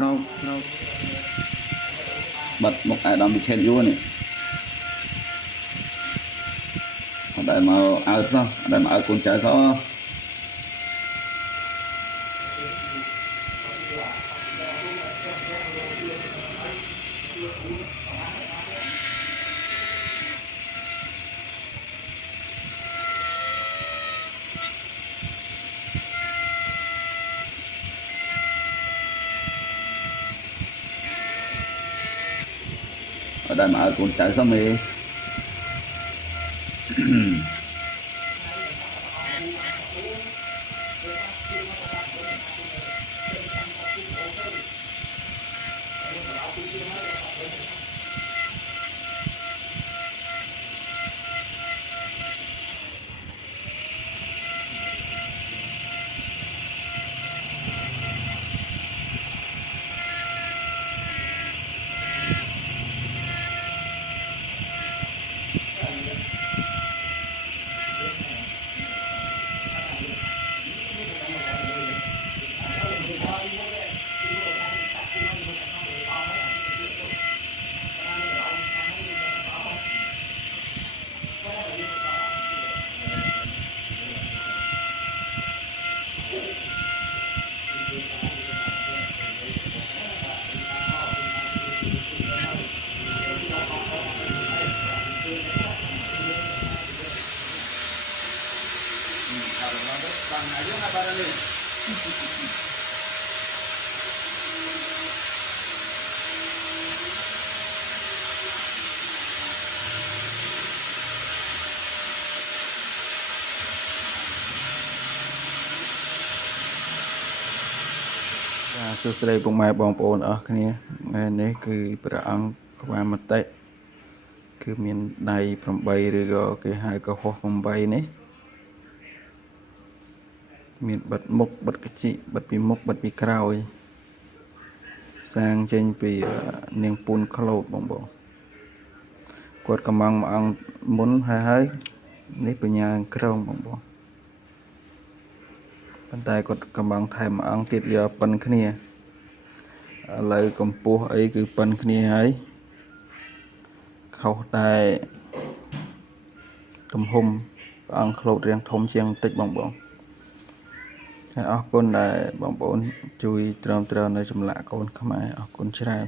ស្រោបបាត់មកអាដាមវិឆេតយួរនេះអត់ដែលមកអើសោះអត់ដែលមកអើកូនចៅសោះអត់ដែលមកអើកូនចៅសោះមេសួស្តីពុកម៉ែបងប្អូនអស់គ្នាថ្ងៃនេះគឺព្រះអង្គក្បាលមតិគឺមានដៃ8ឬក៏គេហៅកុហក8នេះមានបិទមុខបិទកជីបិទពីមុខបិទពីក្រោយសាងចេញពីនាងពូនក្លូតបងគាត់កំងមួយអង្គមុនហើយនេះបញ្ញាក្រងបងប៉ុន្តែគាត់កំងថែមមួយអង្គទៀតយកប៉ុនគ្នាឥឡូវកម្ពស់អីគឺប៉ុនគ្នាហើយខុសតែទំហំព្រះអង្គក្លូតរាងធំជាងបន្តិចបងហើយអរគុណដែលបងប្អូនជួយត្រឹមត្រូវនៅចម្លាក់កូនខ្មែរអរគុណច្រើន